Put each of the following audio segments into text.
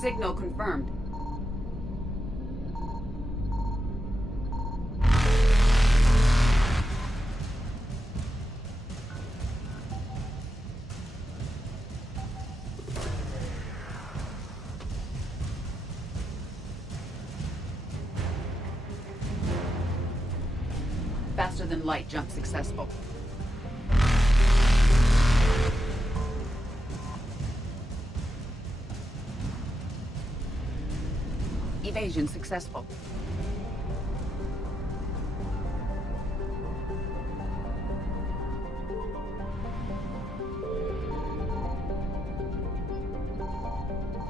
Signal confirmed. Faster than light jump successful. Evasion successful.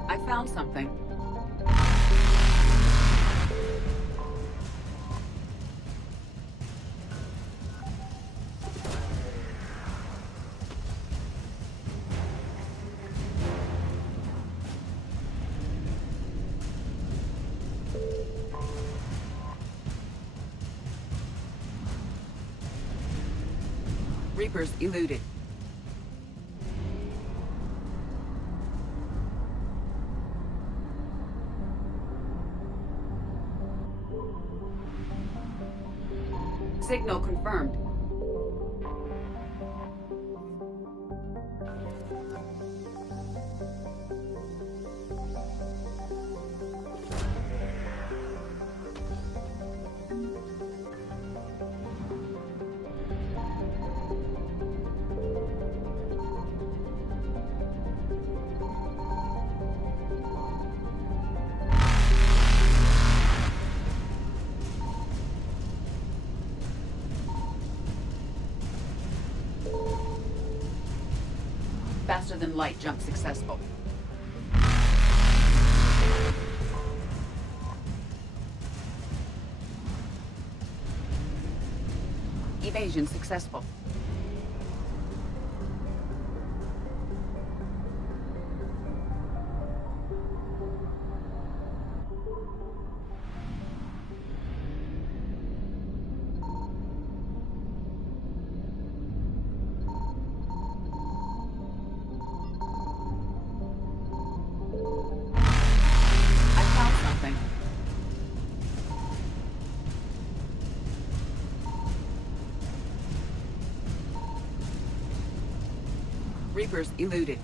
I found something. Reapers eluded. Signal confirmed. Faster than light jump successful. Evasion successful. Reapers eluded.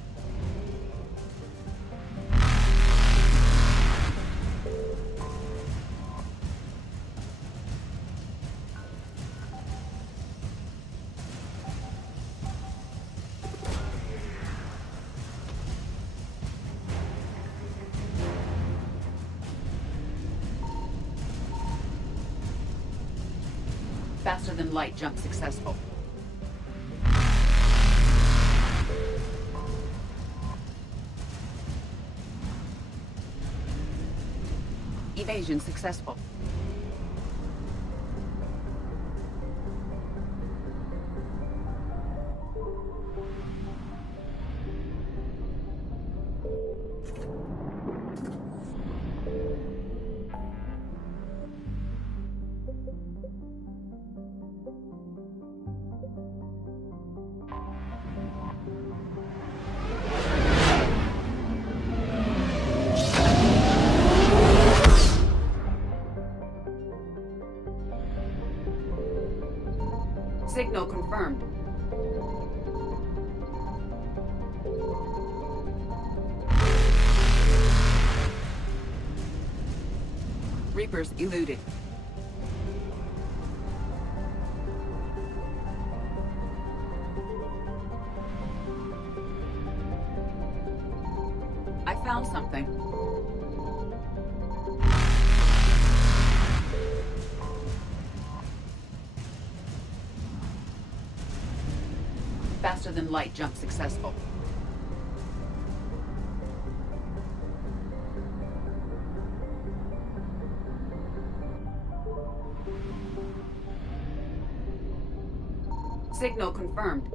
Faster than light jump successful. Evasion successful. Signal confirmed. Reapers eluded. I found something. Faster than light jump successful. Signal confirmed.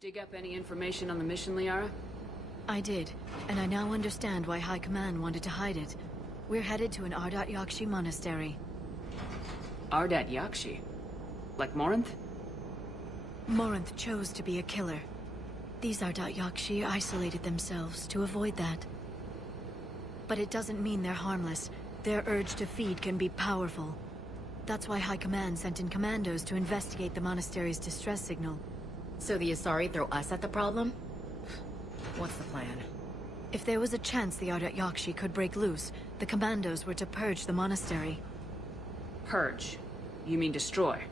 Dig up any information on the mission, Liara? I did, and I now understand why High Command wanted to hide it. We're headed to an Ardat Yakshi monastery. Ardat Yakshi? Like Morinth? Morinth chose to be a killer. These Ardat Yakshi isolated themselves to avoid that. But it doesn't mean they're harmless. Their urge to feed can be powerful. That's why High Command sent in commandos to investigate the monastery's distress signal. So the Asari throw us at the problem? What's the plan? If there was a chance the Ardat Yakshi could break loose, the commandos were to purge the monastery. Purge? You mean destroy?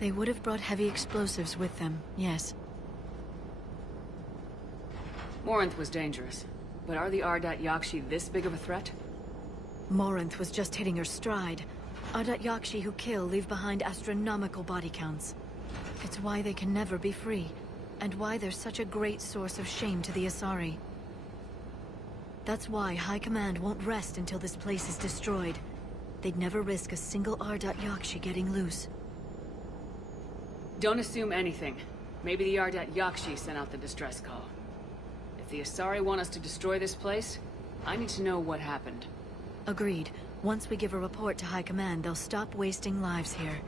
They would have brought heavy explosives with them, yes. Morinth was dangerous, but are the Ardat Yakshi this big of a threat? Morinth was just hitting her stride. Ardat Yakshi who kill leave behind astronomical body counts. It's why they can never be free, and why they're such a great source of shame to the Asari. That's why High Command won't rest until this place is destroyed. They'd never risk a single Ardat Yakshi getting loose. Don't assume anything. Maybe the Ardat Yakshi sent out the distress call. If the Asari want us to destroy this place, I need to know what happened. Agreed. Once we give a report to High Command, they'll stop wasting lives here.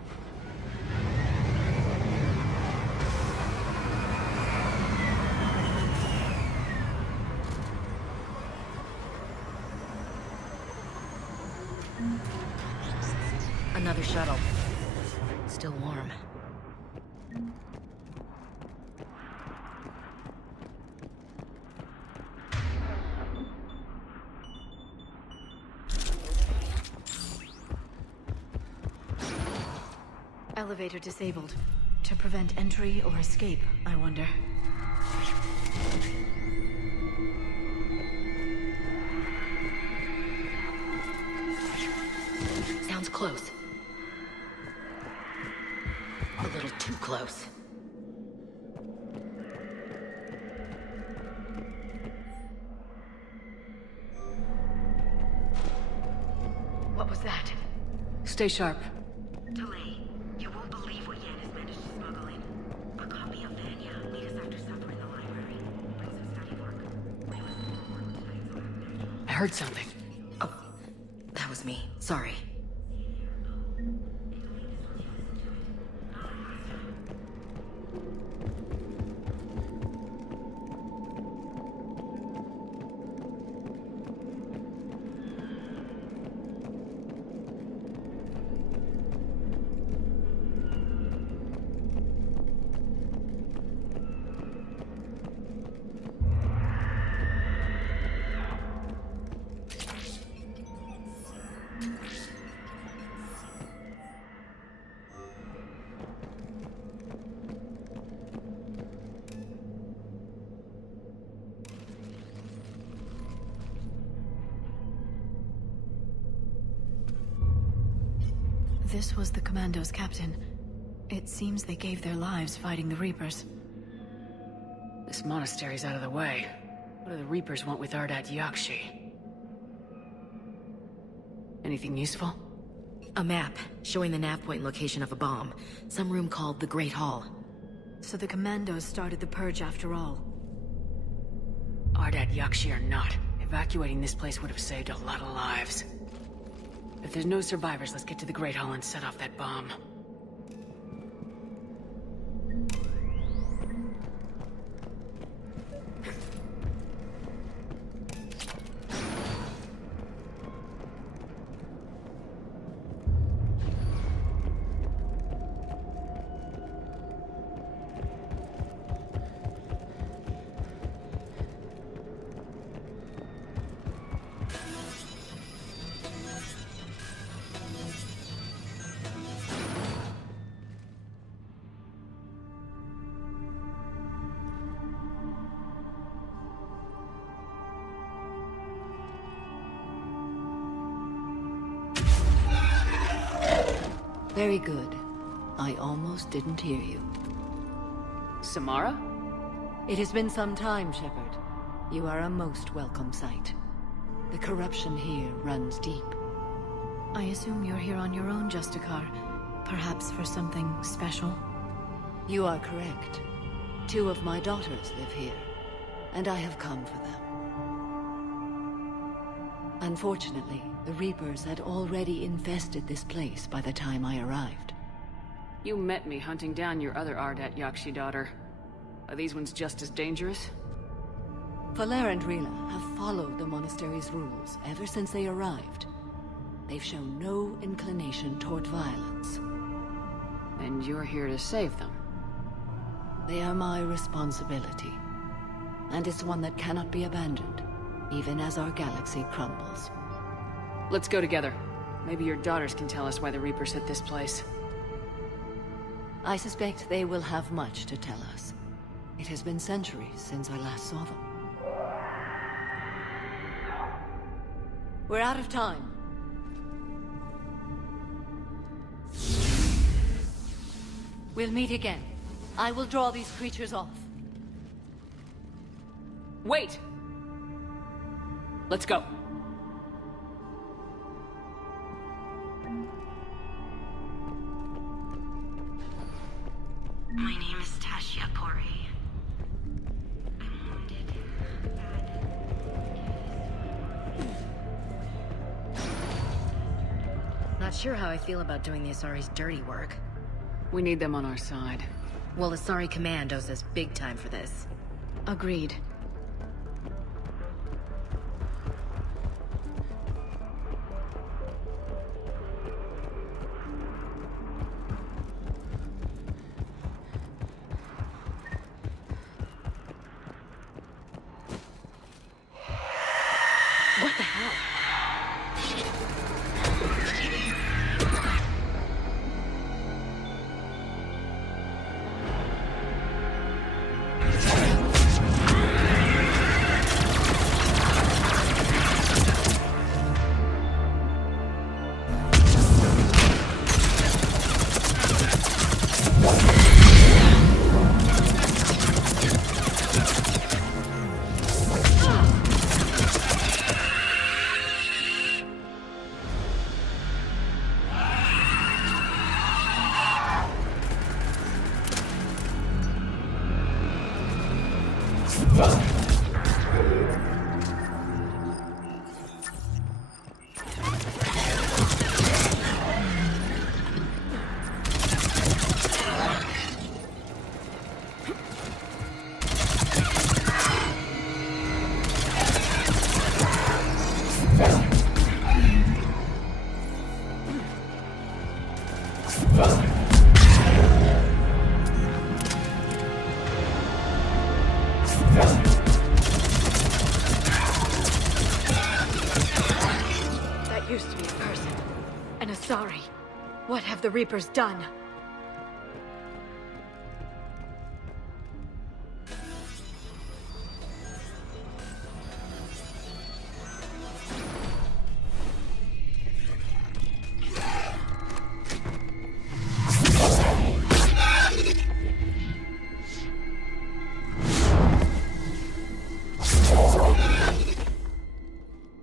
Another shuttle. Still warm. Elevator disabled. To prevent entry or escape, I wonder. Sounds close. A little too close. What was that? Stay sharp. Delay. You won't believe what Yen has managed to smuggle in. A copy of Vanya. Meet us after supper in the library. Bring some study work. We must forward with tonight's lab. I heard something. Oh, that was me. Sorry. This was the Commando's captain. It seems they gave their lives fighting the Reapers. This monastery's out of the way. What do the Reapers want with Ardat Yakshi? Anything useful? A map showing the nav point location of a bomb. Some room called the Great Hall. So the Commandos started the purge after all. Ardat Yakshi or not, evacuating this place would have saved a lot of lives. If there's no survivors, let's get to the Great Hall and set off that bomb. Very good. I almost didn't hear you. Samara? It has been some time, Shepard. You are a most welcome sight. The corruption here runs deep. I assume you're here on your own, Justicar. Perhaps for something special? You are correct. 2 of my daughters live here, and I have come for them. Unfortunately, the Reapers had already infested this place by the time I arrived. You met me hunting down your other Ardat Yakshi daughter. Are these ones just as dangerous? Valer and Rila have followed the monastery's rules ever since they arrived. They've shown no inclination toward violence. And you're here to save them? They are my responsibility. And it's one that cannot be abandoned, even as our galaxy crumbles. Let's go together. Maybe your daughters can tell us why the Reapers hit this place. I suspect they will have much to tell us. It has been centuries since I last saw them. We're out of time. We'll meet again. I will draw these creatures off. Wait! Let's go. My name is Tasha Pori. I'm wounded. Not sure how I feel about doing the Asari's dirty work. We need them on our side. Well, Asari Command owes us big time for this. Agreed. What the hell? That used to be a person. An Asari. What have the Reapers done?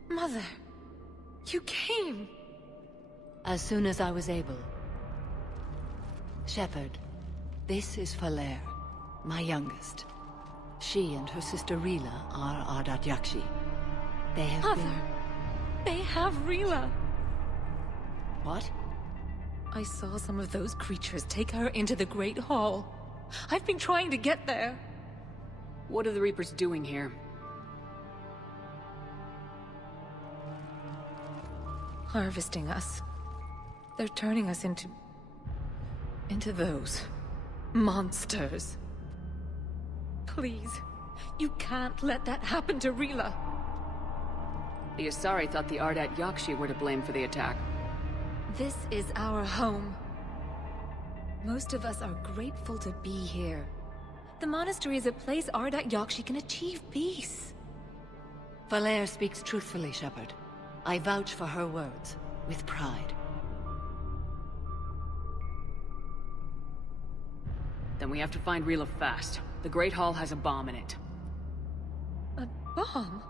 Mother, you came. As soon as I was able. Shepard, this is Valer, my youngest. She and her sister Rila are Ardat Yakshi. They have Mother, they have Rila. What? I saw some of those creatures take her into the Great Hall. I've been trying to get there. What are the Reapers doing here? Harvesting us. They're turning us into those monsters. Please, you can't let that happen to Rila. The Asari thought the Ardat Yakshi were to blame for the attack. This is our home. Most of us are grateful to be here. The monastery is a place Ardat Yakshi can achieve peace. Valer speaks truthfully, Shepard. I vouch for her words, with pride. Then we have to find Rila fast. The Great Hall has a bomb in it. A bomb?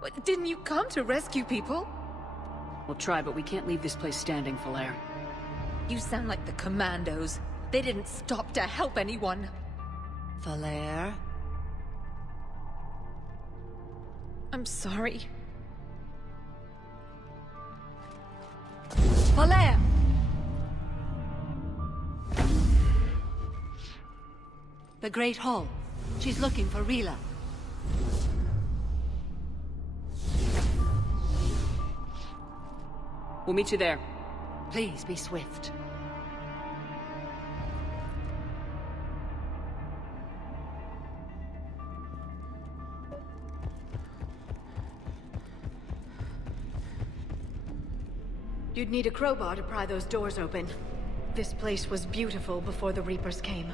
What, didn't you come to rescue people? We'll try, but we can't leave this place standing, Valer. You sound like the Commandos. They didn't stop to help anyone. Valere? I'm sorry. Valere! The Great Hall. She's looking for Rila. We'll meet you there. Please be swift. You'd need a crowbar to pry those doors open. This place was beautiful before the Reapers came.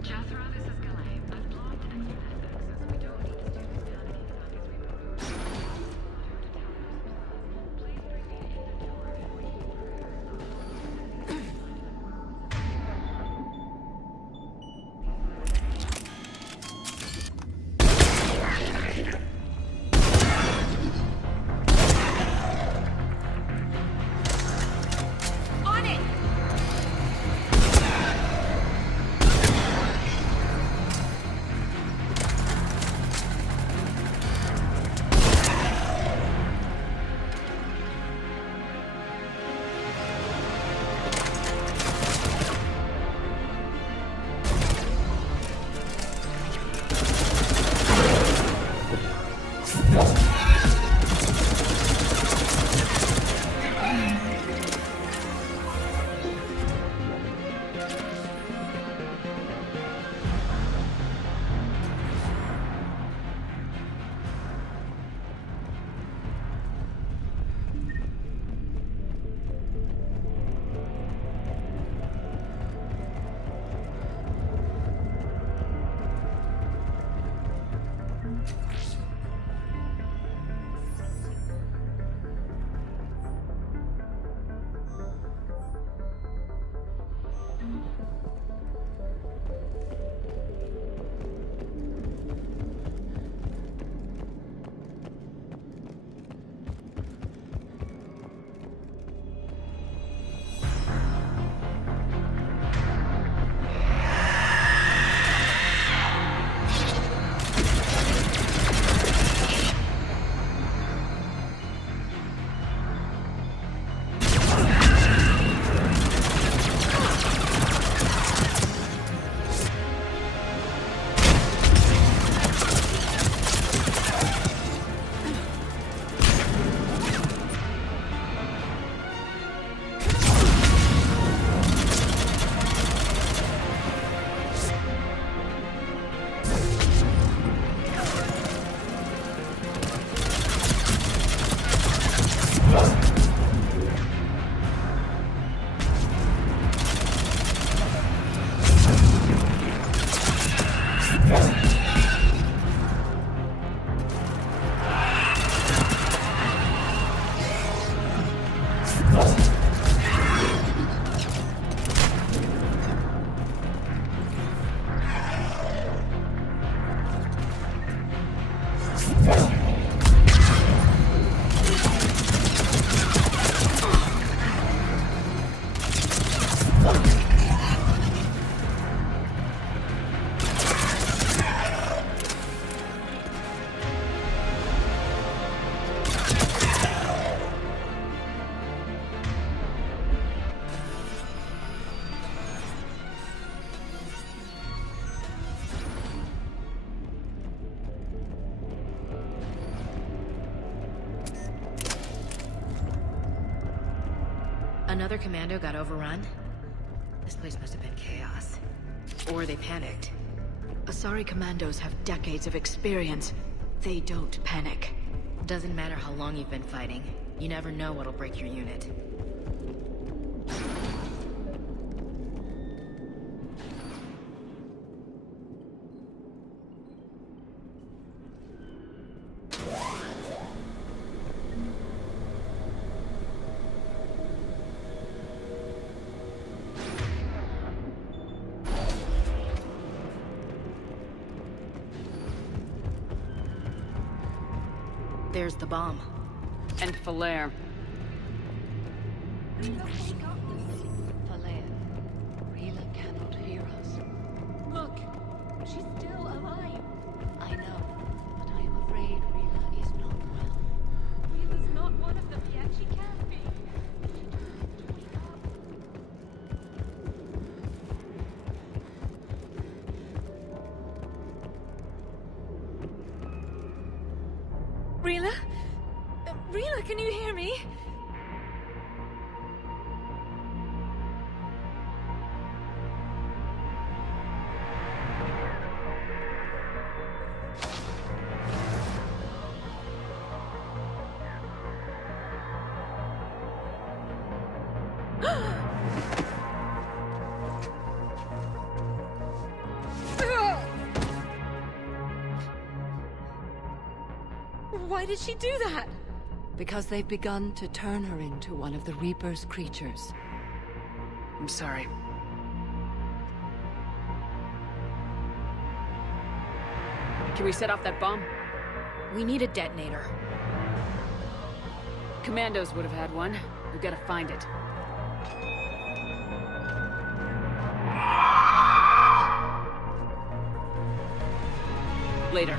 Jethro, this is Galay. I've blocked internet access. We don't need the students panicking about these remote. Please bring me in the door before you Another commando got overrun? This place must have been chaos. Or they panicked. Asari commandos have decades of experience. They don't panic. Doesn't matter how long you've been fighting. You never know what'll break your unit. There's the bomb. And Falere. Falea, Rila cannot hear us. Look, she's still alive. I know, but I am afraid Rila is not well. Rila's not one of them yet. She can't be. Rila? Rila, can you hear me? Why did she do that? Because they've begun to turn her into one of the Reaper's creatures. I'm sorry. Can we set off that bomb? We need a detonator. Commandos would have had one. We've got to find it. Later.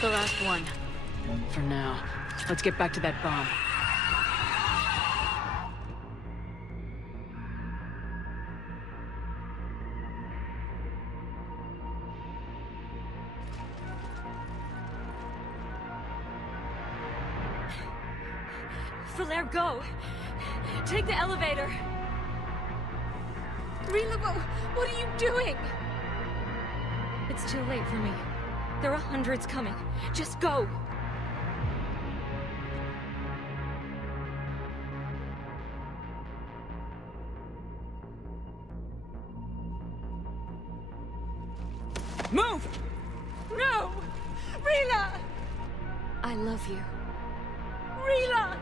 The last one. For now. Let's get back to that bomb. Falere, go! Take the elevator! Rila, what are you doing? It's too late for me. There are hundreds coming. Just go! Move! No! Rila! I love you. Rila!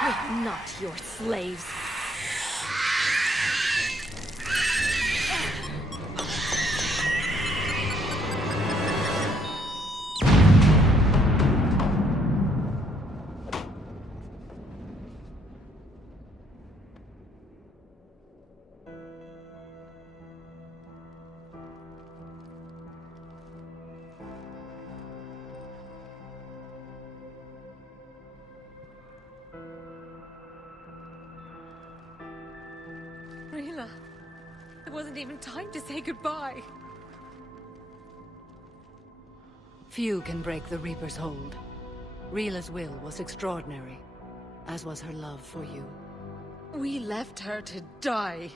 We're not your slaves. wasn't even time to say goodbye. Few can break the Reaper's hold. Rila's will was extraordinary, as was her love for you. We left her to die.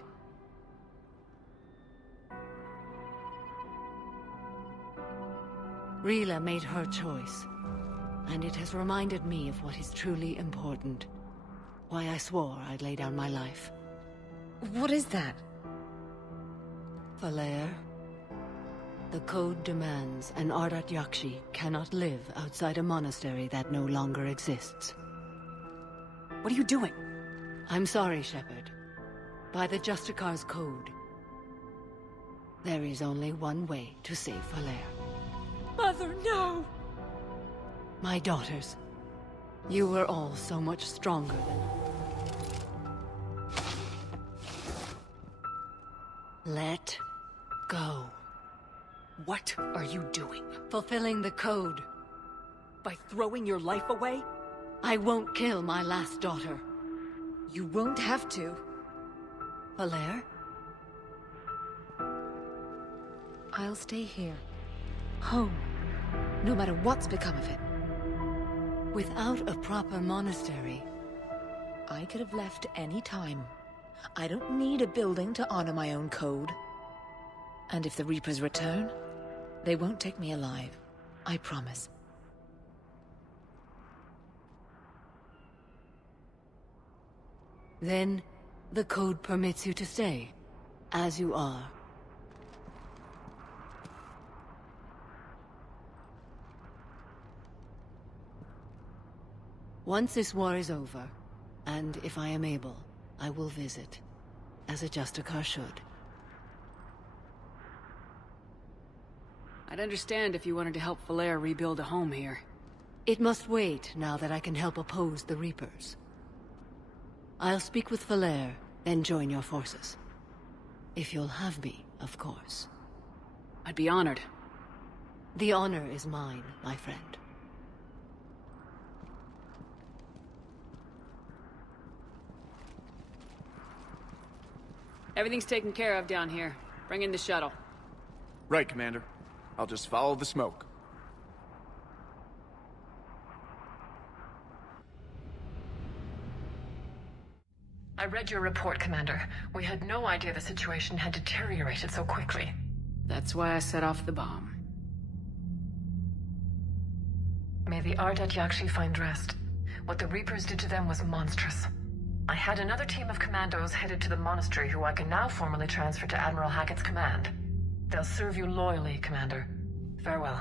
Rila made her choice, and it has reminded me of what is truly important. Why I swore I'd lay down my life. What is that? Valere, the code demands an Ardat Yakshi cannot live outside a monastery that no longer exists. What are you doing? I'm sorry, Shepard. By the Justicar's code, there is only one way to save Valere. Mother, no! My daughters, you were all so much stronger than... Let go. What are you doing? Fulfilling the code. By throwing your life away? I won't kill my last daughter. You won't have to. Valere? I'll stay here. Home. No matter what's become of it. Without a proper monastery... I could have left any time. I don't need a building to honor my own code. And if the Reapers return, they won't take me alive. I promise. Then, the code permits you to stay, as you are. Once this war is over, and if I am able, I will visit, as a Justicar should. I'd understand if you wanted to help Valere rebuild a home here. It must wait now that I can help oppose the Reapers. I'll speak with Valere, then join your forces. If you'll have me, of course. I'd be honored. The honor is mine, my friend. Everything's taken care of down here. Bring in the shuttle. Right, Commander. I'll just follow the smoke. I read your report, Commander. We had no idea the situation had deteriorated so quickly. That's why I set off the bomb. May the Ardat Yakshi find rest. What the Reapers did to them was monstrous. I had another team of commandos headed to the monastery who I can now formally transfer to Admiral Hackett's command. They'll serve you loyally, Commander. Farewell.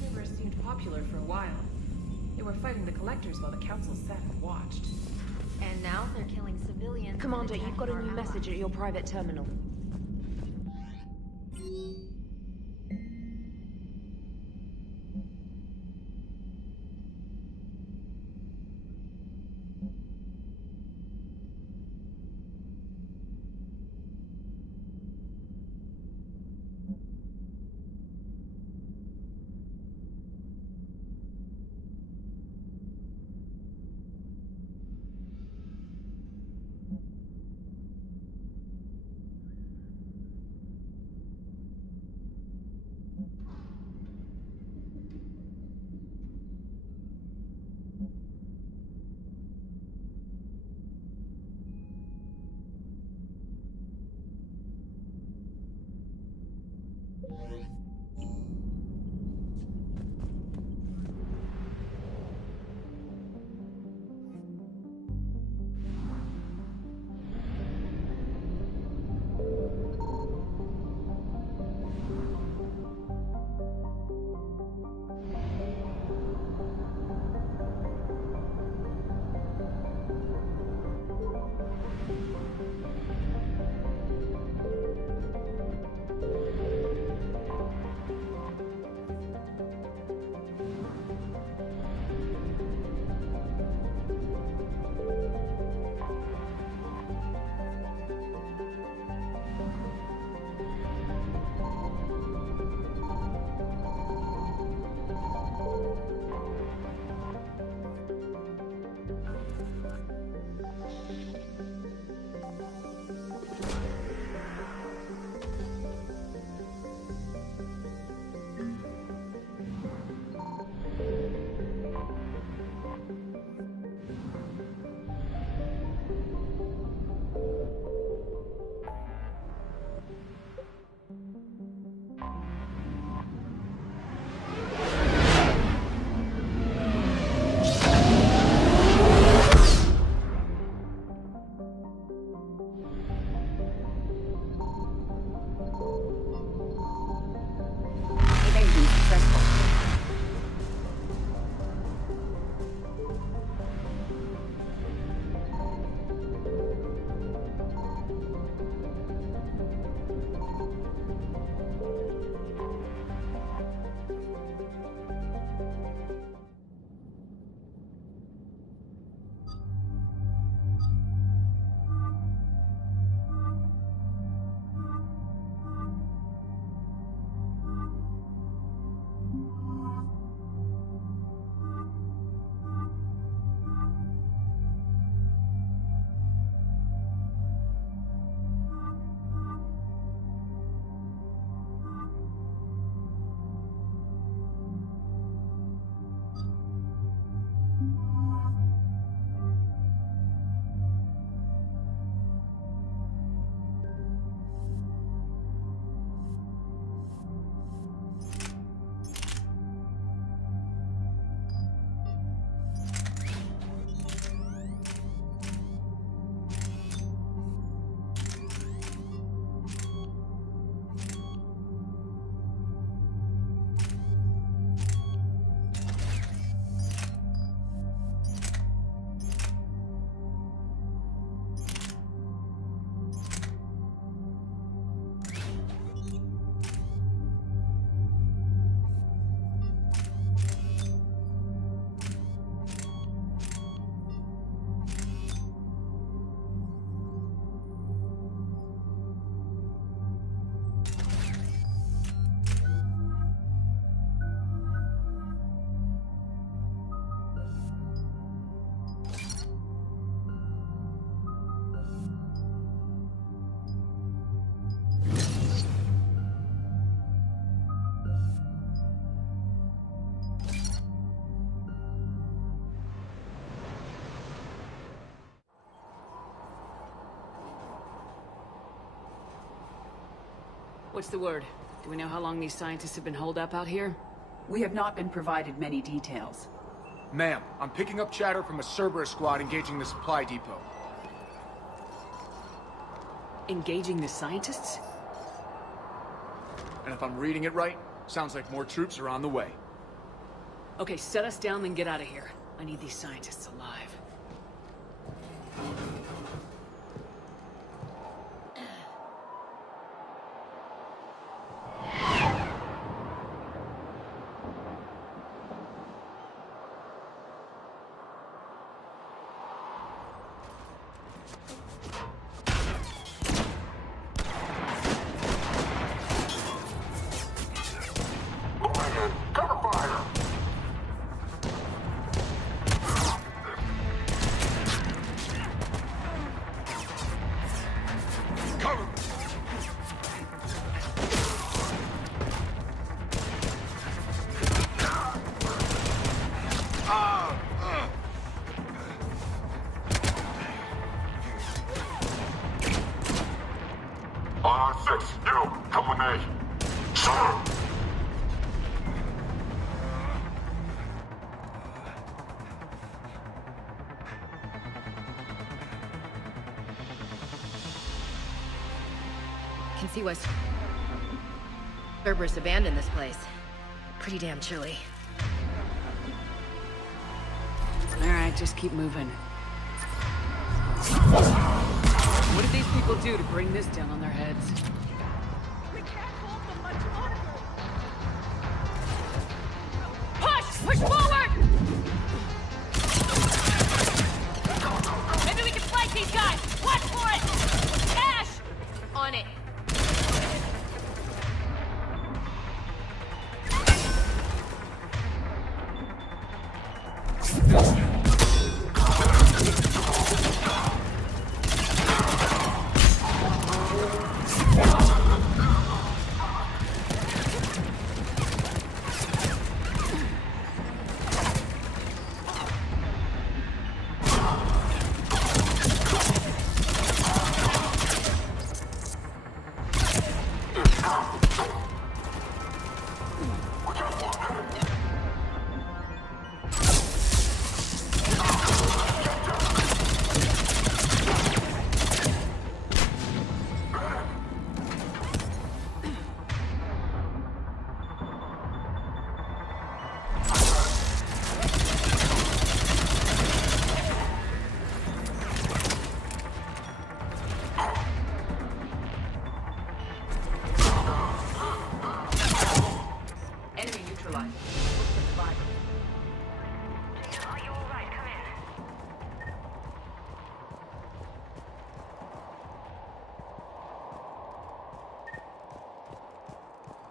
Rivers seemed popular for a while. They were fighting the Collectors while the Council sat and watched. And now they're killing civilians. Commander, you've got a new message at your private terminal. What's the word? Do we know how long these scientists have been holed up out here? We have not been provided many details. Ma'am, I'm picking up chatter from a Cerberus squad engaging the supply depot. Engaging the scientists? And if I'm reading it right, sounds like more troops are on the way. Okay, set us down, then get out of here. I need these scientists alive. Can see why Cerberus abandoned this place. Pretty damn chilly. Alright, just keep moving. What did these people do to bring this down on their heads? We can't hold them much longer! Push! Push forward! Maybe we can fight these guys! Watch for it! Ash! On it.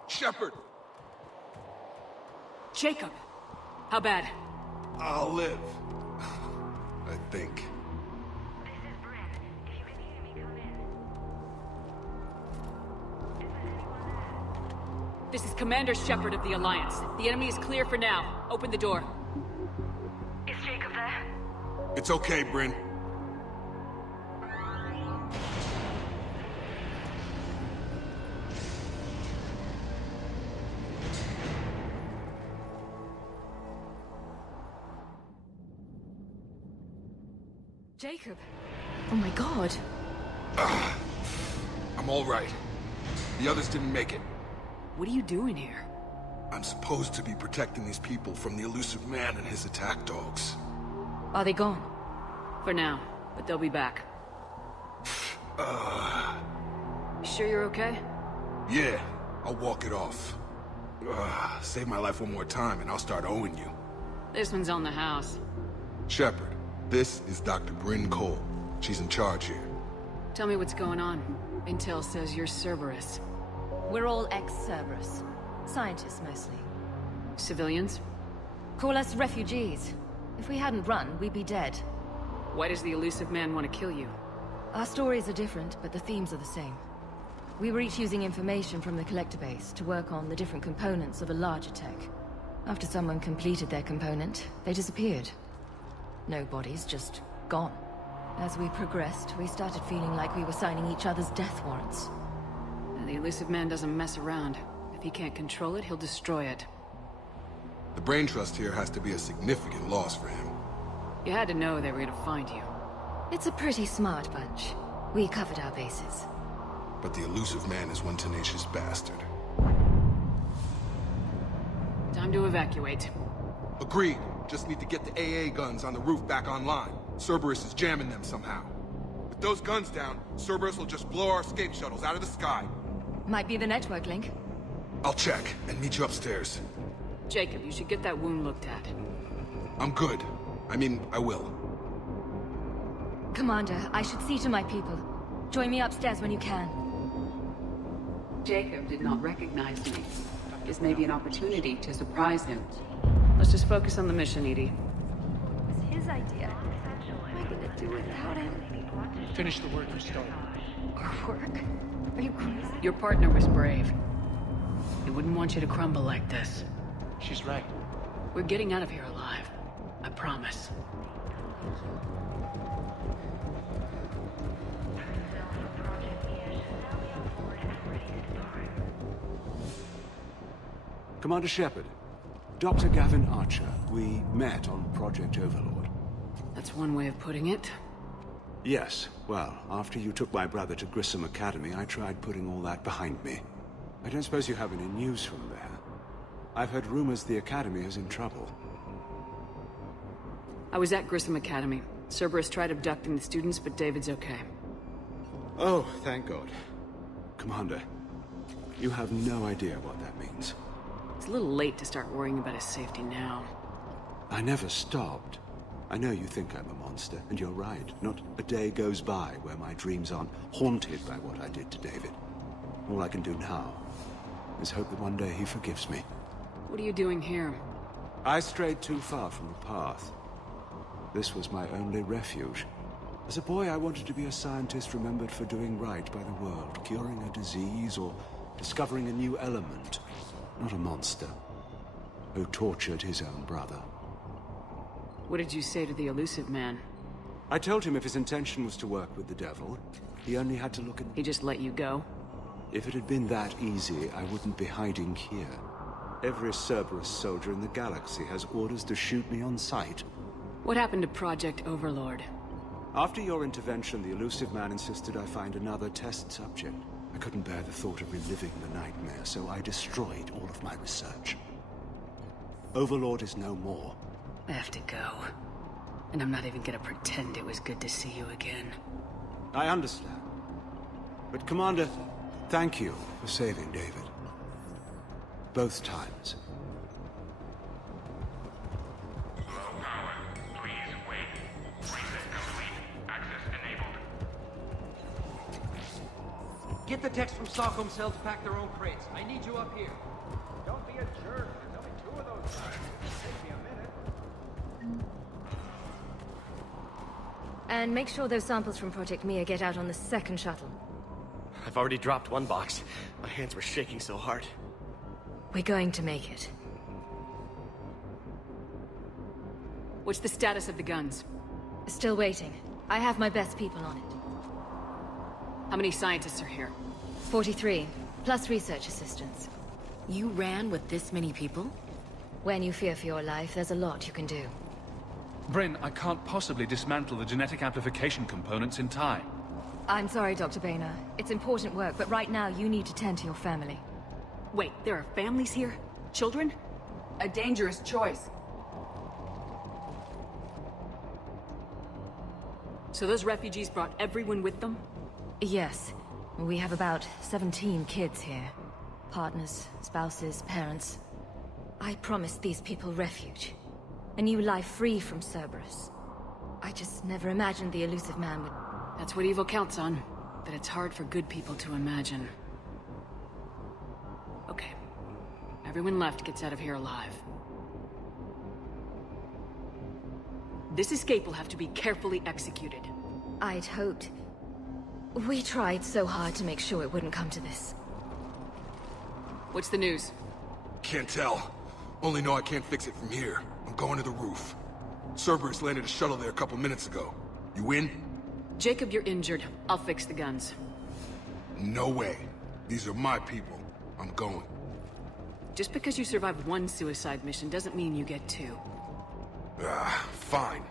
Shepard! Jacob! How bad? I'll live. I think. This is Bryn. If you can hear me, come in. Is there anyone there? This is Commander Shepard of the Alliance. The enemy is clear for now. Open the door. Is Jacob there? It's okay, Bryn. Jacob! Oh my god. I'm all right. The others didn't make it. What are you doing here? I'm supposed to be protecting these people from the elusive man and his attack dogs. Are they gone? For now, but they'll be back. Sure you're okay? Yeah, I'll walk it off. Save my life one more time and I'll start owing you. This one's on the house. Shepard, this is Dr. Bryn Cole. She's in charge here. Tell me what's going on. Intel says you're Cerberus. We're all ex-Cerberus. Scientists, mostly. Civilians? Call us refugees. If we hadn't run, we'd be dead. Why does the elusive man want to kill you? Our stories are different, but the themes are the same. We were each using information from the collector base to work on the different components of a larger tech. After someone completed their component, they disappeared. No bodies, just gone. As we progressed, we started feeling like we were signing each other's death warrants. The elusive man doesn't mess around. If he can't control it, he'll destroy it. The brain trust here has to be a significant loss for him. You had to know they were gonna find you. It's a pretty smart bunch. We covered our bases. But the elusive man is one tenacious bastard. Time to evacuate. Agreed. Just need to get the AA guns on the roof back online. Cerberus is jamming them somehow. With those guns down, Cerberus will just blow our escape shuttles out of the sky. Might be the network link. I'll check and meet you upstairs. Jacob, you should get that wound looked at. I'm good. I mean, I will. Commander, I should see to my people. Join me upstairs when you can. Jacob did not recognize me. This may be an opportunity to surprise him. Let's just focus on the mission, Edie. It was his idea. Am I gonna do it without him? Finish the work you started. Our work? Are you crazy? Your partner was brave. He wouldn't want you to crumble like this. She's right. We're getting out of here alive. I promise. Commander Shepard, Dr. Gavin Archer, we met on Project Overlord. That's one way of putting it. Yes, well, after you took my brother to Grissom Academy, I tried putting all that behind me. I don't suppose you have any news from there. I've heard rumors the Academy is in trouble. I was at Grissom Academy. Cerberus tried abducting the students, but David's okay. Oh, thank God. Commander, you have no idea what that means. It's a little late to start worrying about his safety now. I never stopped. I know you think I'm a monster, and you're right. Not a day goes by where my dreams aren't haunted by what I did to David. All I can do now is hope that one day he forgives me. What are you doing here? I strayed too far from the path. This was my only refuge. As a boy, I wanted to be a scientist remembered for doing right by the world, curing a disease or discovering a new element. Not a monster who tortured his own brother. What did you say to the elusive man? I told him if his intention was to work with the devil, he only had to look at... He just let you go? If it had been that easy, I wouldn't be hiding here. Every Cerberus soldier in the galaxy has orders to shoot me on sight. What happened to Project Overlord? After your intervention, the elusive man insisted I find another test subject. I couldn't bear the thought of reliving the nightmare, so I destroyed all of my research. Overlord is no more. I have to go. And I'm not even gonna pretend it was good to see you again. I understand. But Commander, thank you for saving David. Both times. Low power. Please wait. Reset complete. Access enabled. Get the techs from Stockholm Cell to pack their own crates. I need you up here. Don't be a jerk. There's only 2 of those guys. It'll take me a minute. And make sure those samples from Project Mia get out on the second shuttle. I've already dropped one box. My hands were shaking so hard. We're going to make it. What's the status of the guns? Still waiting. I have my best people on it. How many scientists are here? 43, plus research assistants. You ran with this many people? When you fear for your life, there's a lot you can do. Bryn, I can't possibly dismantle the genetic amplification components in time. I'm sorry, Dr. Boehner. It's important work, but right now you need to tend to your family. Wait, there are families here? Children? A dangerous choice. So those refugees brought everyone with them? Yes. We have about 17 kids here. Partners, spouses, parents. I promised these people refuge. A new life free from Cerberus. I just never imagined the elusive man would... That's what evil counts on. That it's hard for good people to imagine. Okay. Everyone left gets out of here alive. This escape will have to be carefully executed. I'd hoped. We tried so hard to make sure it wouldn't come to this. What's the news? Can't tell. Only know I can't fix it from here. I'm going to the roof. Cerberus landed a shuttle there a couple minutes ago. You in? Jacob, you're injured. I'll fix the guns. No way. These are my people. I'm going. Just because you survived one suicide mission doesn't mean you get two. Fine.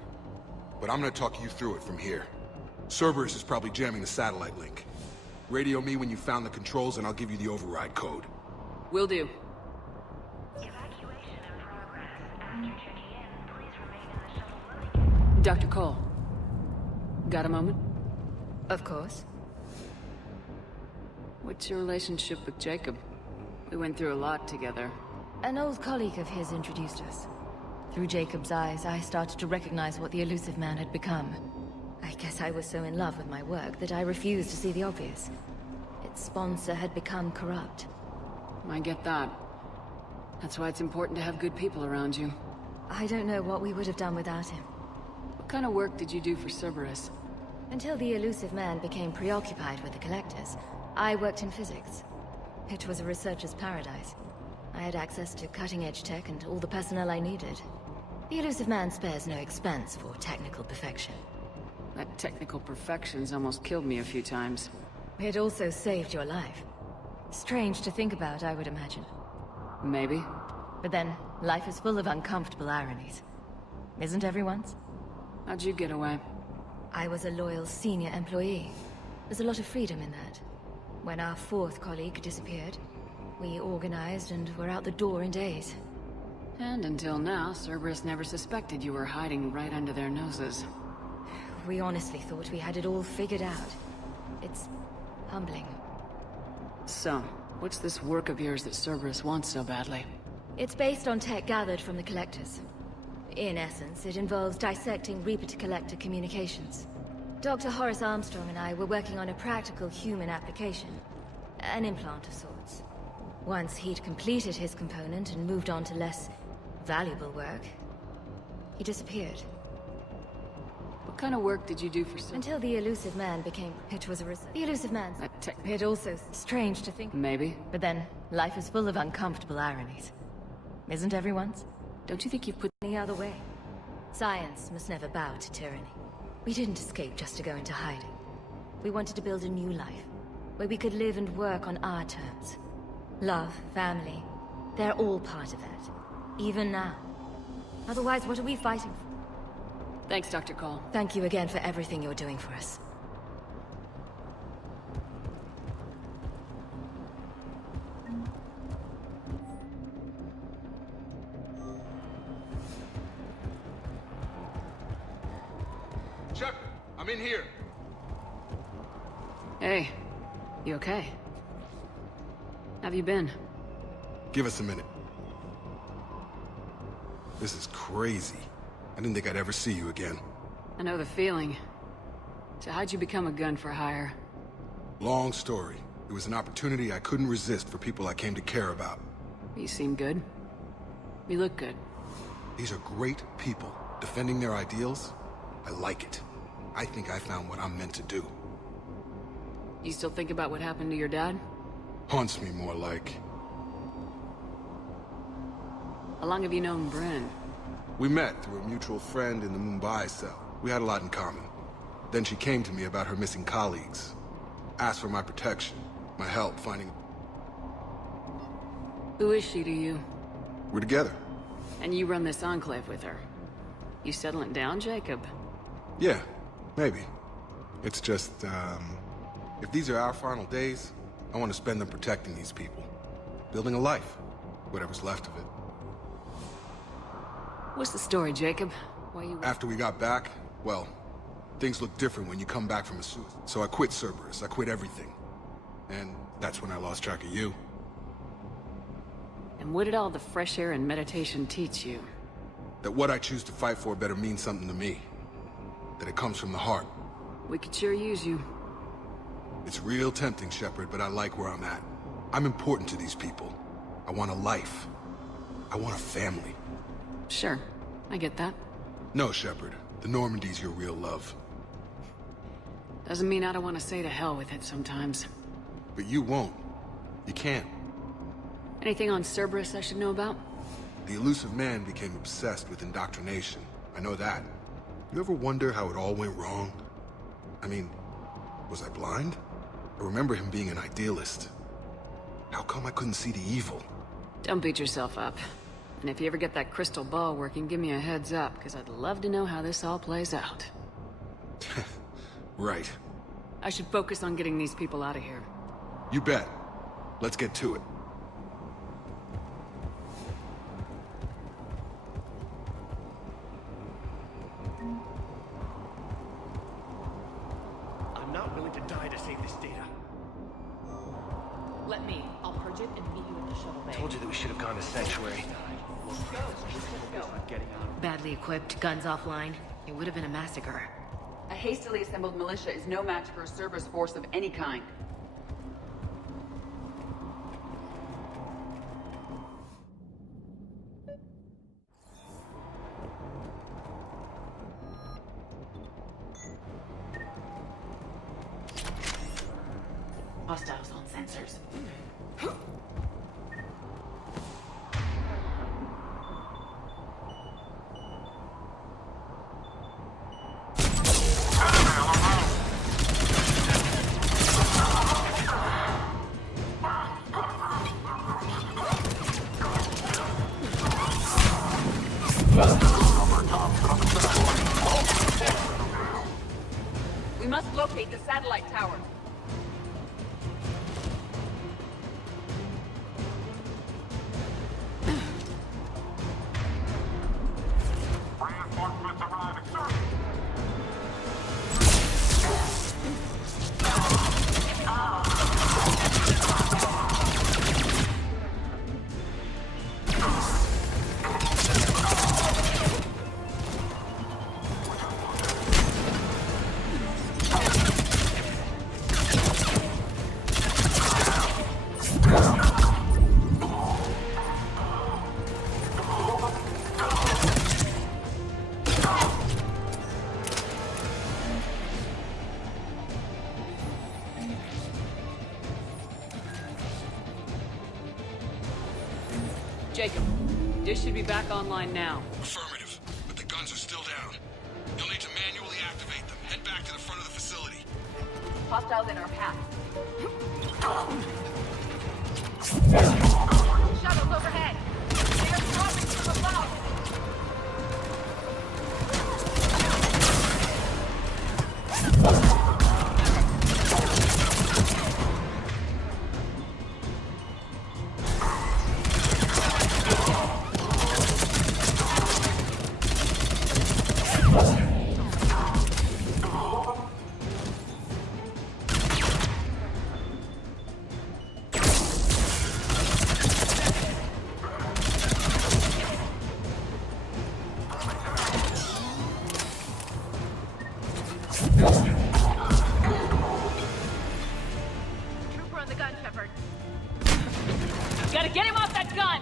But I'm gonna talk you through it from here. Cerberus is probably jamming the satellite link. Radio me when you found the controls and I'll give you the override code. Will do. Evacuation in progress. After checking in, please remain in the shuttle loading. Dr. Cole. Got a moment? Of course. What's your relationship with Jacob? We went through a lot together. An old colleague of his introduced us. Through Jacob's eyes, I started to recognize what the elusive man had become. I guess I was so in love with my work that I refused to see the obvious. Its sponsor had become corrupt. I get that. That's why it's important to have good people around you. I don't know what we would have done without him. What kind of work did you do for Cerberus? Until the elusive man became preoccupied with the collectors, I worked in physics. It was a researcher's paradise. I had access to cutting-edge tech and all the personnel I needed. The elusive man spares no expense for technical perfection. That technical perfection's almost killed me a few times. It also saved your life. Strange to think about, I would imagine. Maybe. But then, life is full of uncomfortable ironies. Isn't everyone's? How'd you get away? I was a loyal senior employee. There's a lot of freedom in that. When our fourth colleague disappeared, we organized and were out the door in days. And until now, Cerberus never suspected you were hiding right under their noses. We honestly thought we had it all figured out. It's humbling. So, what's this work of yours that Cerberus wants so badly? It's based on tech gathered from the Collectors. In essence, it involves dissecting Reaper-to-Collector communications. Dr. Horace Armstrong and I were working on a practical human application. An implant of sorts. Once he'd completed his component and moved on to less valuable work, he disappeared. What kind of work did you do for Cerberus? Until the elusive man became... It was a the elusive man's... It also strange to think... Maybe. But then, life is full of uncomfortable ironies. Isn't everyone's? Don't you think you've put... Any other way? Science must never bow to tyranny. We didn't escape just to go into hiding. We wanted to build a new life, where we could live and work on our terms. Love, family, they're all part of that. Even now. Otherwise, what are we fighting for? Thanks, Dr. Cole. Thank you again for everything you're doing for us. Shepard, I'm in here. Hey, you okay? Have you been? Give us a minute. This is crazy. I didn't think I'd ever see you again. I know the feeling. So how'd you become a gun for hire? Long story. It was an opportunity I couldn't resist for people I came to care about. You seem good. You look good. These are great people. Defending their ideals, I like it. I think I found what I'm meant to do. You still think about what happened to your dad? Haunts me more like. How long have you known Bryn? We met through a mutual friend in the Mumbai cell. We had a lot in common. Then she came to me about her missing colleagues. Asked for my protection, my help finding... Who is she to you? We're together. And you run this enclave with her. You settling down, Jacob? Yeah, maybe. It's just, if these are our final days, I want to spend them protecting these people. Building a life. Whatever's left of it. What's the story, Jacob? Why you... After we got back, well, things look different when you come back from a suicide. So I quit Cerberus. I quit everything. And that's when I lost track of you. And what did all the fresh air and meditation teach you? That what I choose to fight for better mean something to me. That it comes from the heart. We could sure use you. It's real tempting, Shepard, but I like where I'm at. I'm important to these people. I want a life. I want a family. Sure, I get that. No, Shepard. The Normandy's your real love. Doesn't mean I don't want to say to hell with it sometimes. But you won't. You can't. Anything on Cerberus I should know about? The elusive man became obsessed with indoctrination. I know that. You ever wonder how it all went wrong? I mean, was I blind? I remember him being an idealist. How come I couldn't see the evil? Don't beat yourself up. And if you ever get that crystal ball working, give me a heads up, because I'd love to know how this all plays out. Right. I should focus on getting these people out of here. You bet. Let's get to it. I'm not willing to die to save this data. Let me. I'll purge it and meet you at the shuttle bay. Told you that we should have gone to Sanctuary. Let's go. Badly equipped, guns offline. It would have been a massacre. A hastily assembled militia is no match for a Cerberus force of any kind. Hostiles on sensors. We must locate the satellite tower. Jacob, dish should be back online now. Affirmative, but the guns are still down. You'll need to manually activate them. Head back to the front of the facility. Hostiles in our path. Shuttles overhead. They are dropping from above. Trooper on the gun, Shepard. Gotta get him off that gun!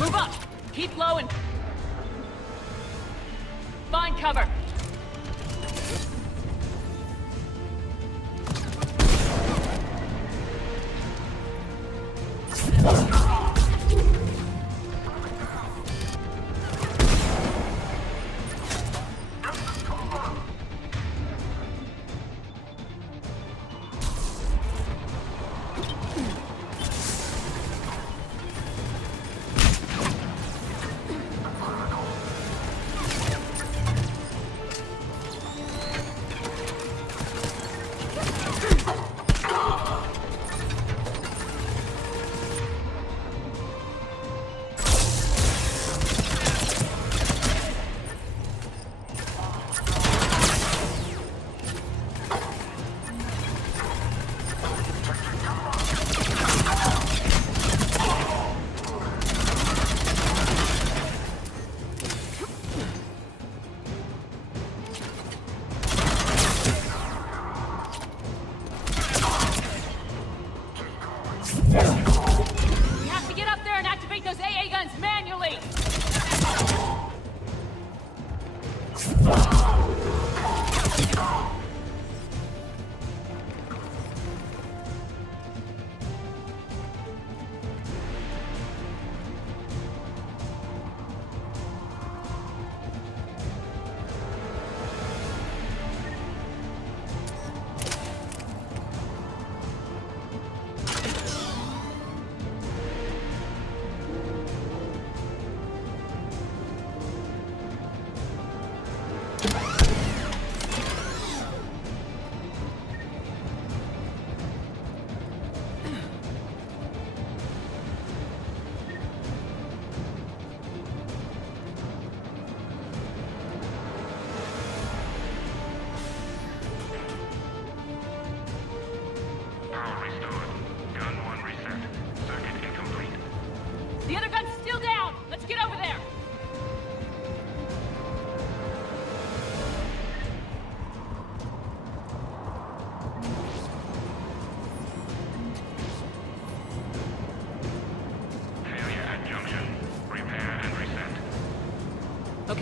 Move up! Keep low and... find cover!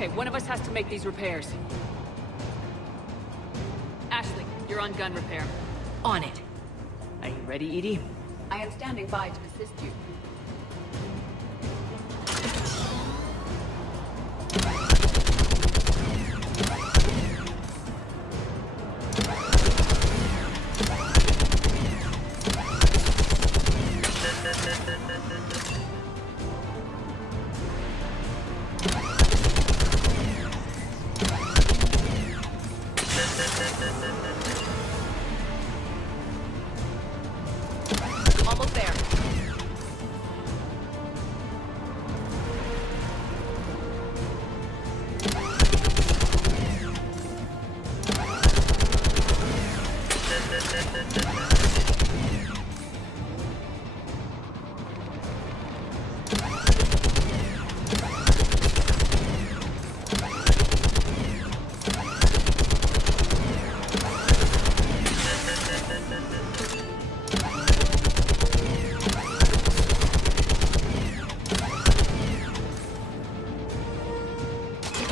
Okay, one of us has to make these repairs. Ashley, you're on gun repair. On it. Are you ready, Edie? I am standing by to assist you. Almost there.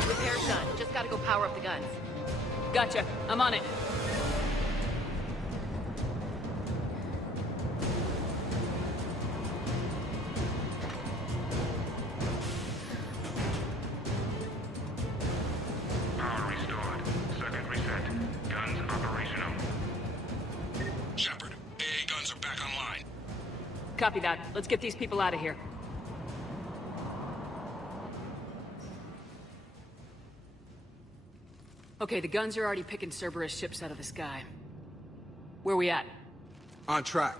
Repair's done. Just gotta go power up the guns. Gotcha. I'm on it. Power restored. Circuit reset. Guns operational. Shepard, AA guns are back online. Copy that. Let's get these people out of here. Okay, the guns are already picking Cerberus ships out of the sky. Where we at? On track.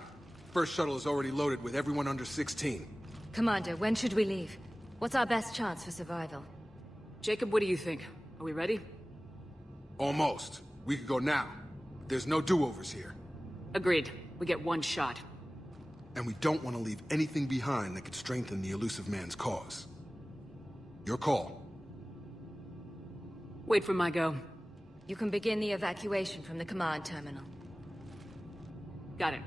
First shuttle is already loaded with everyone under 16. Commander, when should we leave? What's our best chance for survival? Jacob, what do you think? Are we ready? Almost. We could go now. But there's no do-overs here. Agreed. We get one shot. And we don't want to leave anything behind that could strengthen the elusive man's cause. Your call. Wait for my go. You can begin the evacuation from the command terminal. Got it.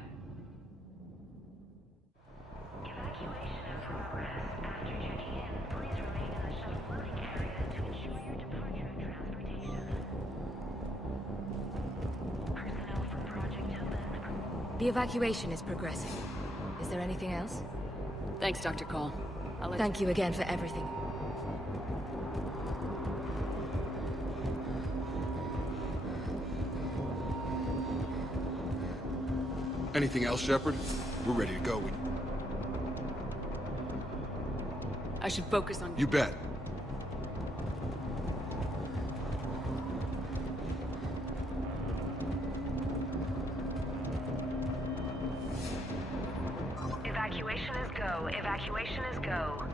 Evacuation in progress. After checking in, please remain in the shuttle loading area to ensure your departure and transportation. Personnel from Project Tobin. The evacuation is progressing. Is there anything else? Thanks, Dr. Cole. Thank you again for everything. Anything else, Shepard? We're ready to go. I should focus on... You bet. Evacuation is go. Evacuation is go.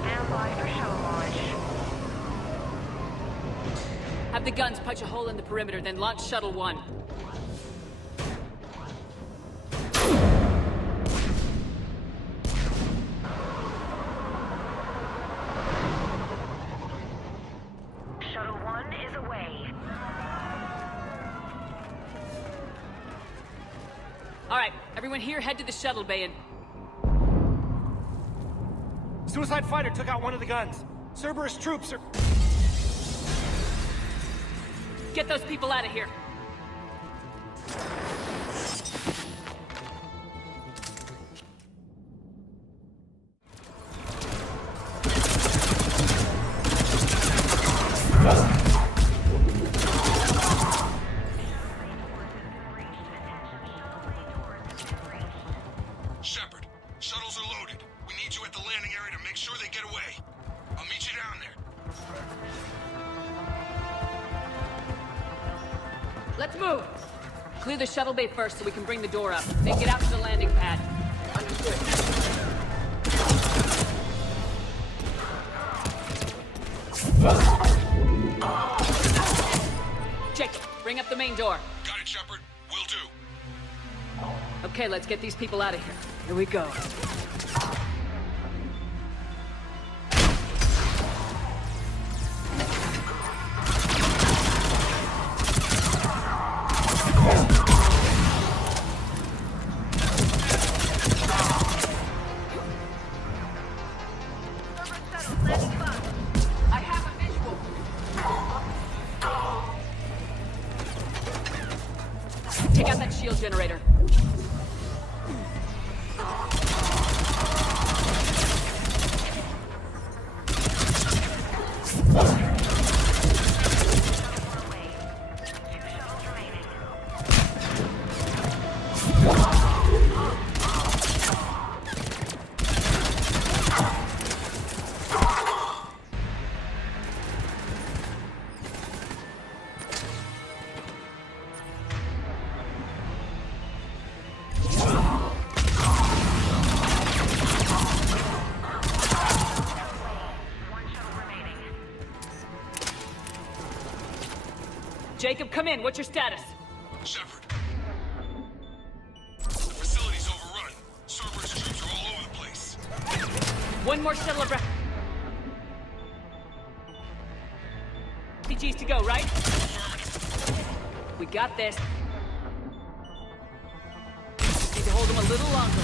Stand by for shuttle launch. Have the guns punch a hole in the perimeter, then launch Shuttle 1. Shuttle 1 is away. Alright, everyone here head to the shuttle bay and... Suicide fighter took out one of the guns. Cerberus troops are... Get those people out of here. Shepard, shuttles are loaded. We need you at the landing area to make sure they get away. I'll meet you down there. Let's move. Clear the shuttle bay first so we can bring the door up. Then get out to the landing pad. Understood. Check it. Bring up the main door. Got it, Shepard. Will do. Okay, let's get these people out of here. Here we go. out that shield generator. Jacob, come in. What's your status? Shepard. The facility's overrun. Cerberus troops are all over the place. One more shuttle abreast. PG's to go, right? We got this. Need to hold them a little longer.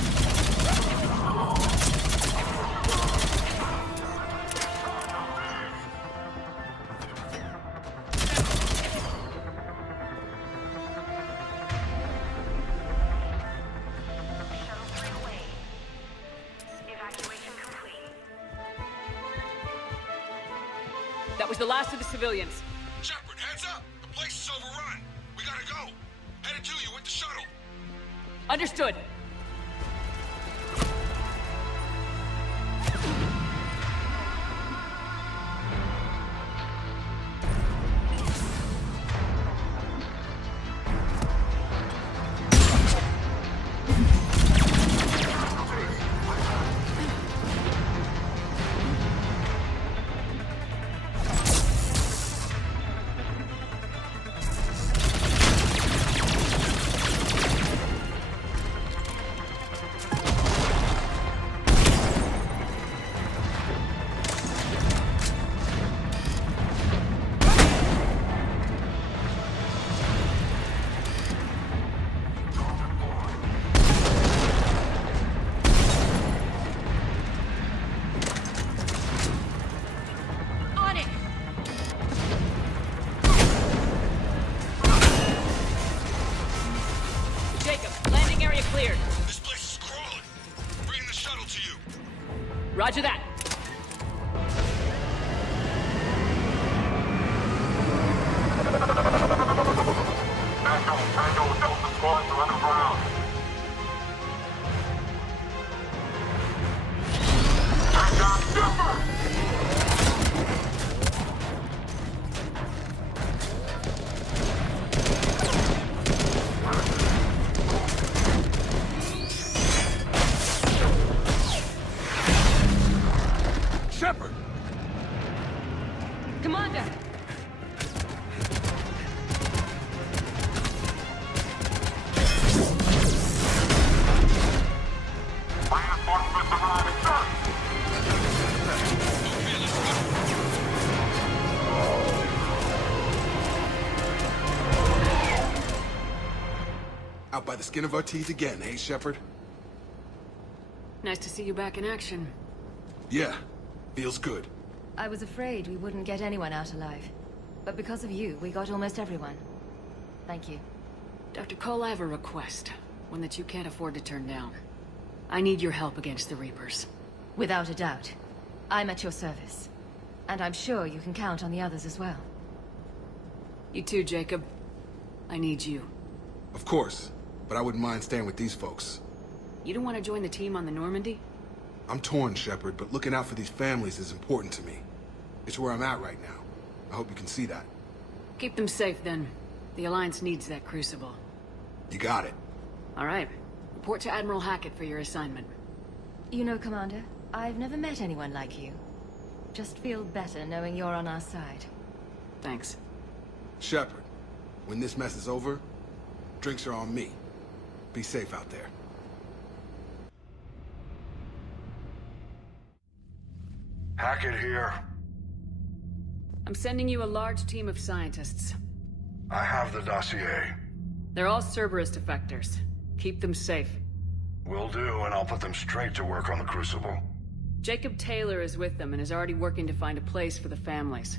That was the last of the civilians. Shepard, heads up! The place is overrun. We gotta go. Headed to you with the shuttle. Understood. Roger that. Shepard! Commander! Out by the skin of our teeth again, hey, Shepard? Nice to see you back in action. Yeah, feels good. I was afraid we wouldn't get anyone out alive. But because of you, we got almost everyone. Thank you. Dr. Cole, I have a request. One that you can't afford to turn down. I need your help against the Reapers. Without a doubt. I'm at your service. And I'm sure you can count on the others as well. You too, Jacob. I need you. Of course, but I wouldn't mind staying with these folks. You don't want to join the team on the Normandy? I'm torn, Shepard, but looking out for these families is important to me. It's where I'm at right now. I hope you can see that. Keep them safe, then. The Alliance needs that crucible. You got it. All right. Report to Admiral Hackett for your assignment. You know, Commander, I've never met anyone like you. Just feel better knowing you're on our side. Thanks. Shepard, when this mess is over, drinks are on me. Be safe out there. Hackett here. I'm sending you a large team of scientists. I have the dossier. They're all Cerberus defectors. Keep them safe. Will do, and I'll put them straight to work on the Crucible. Jacob Taylor is with them and is already working to find a place for the families.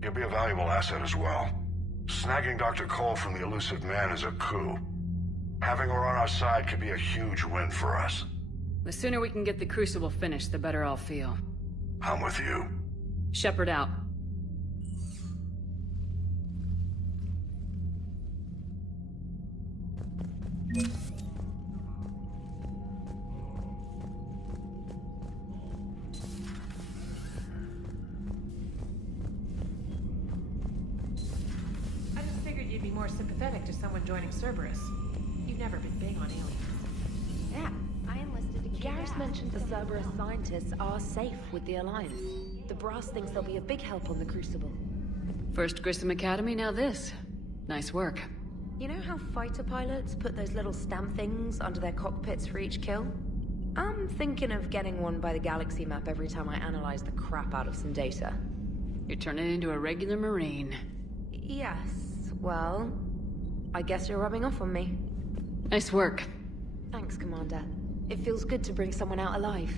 He'll be a valuable asset as well. Snagging Dr. Cole from the elusive man is a coup. Having her on our side could be a huge win for us. The sooner we can get the Crucible finished, the better I'll feel. I'm with you. Shepard out. I just figured you'd be more sympathetic to someone joining Cerberus. You've never been big on aliens. Yeah, I enlisted to kick Garrus mentioned the Cerberus scientists are safe with the Alliance. The Brass thinks they'll be a big help on the Crucible. First Grissom Academy, now this. Nice work. You know how fighter pilots put those little stamp things under their cockpits for each kill? I'm thinking of getting one by the galaxy map every time I analyze the crap out of some data. You're turning into a regular Marine. Yes, well, I guess you're rubbing off on me. Nice work. Thanks, Commander. It feels good to bring someone out alive.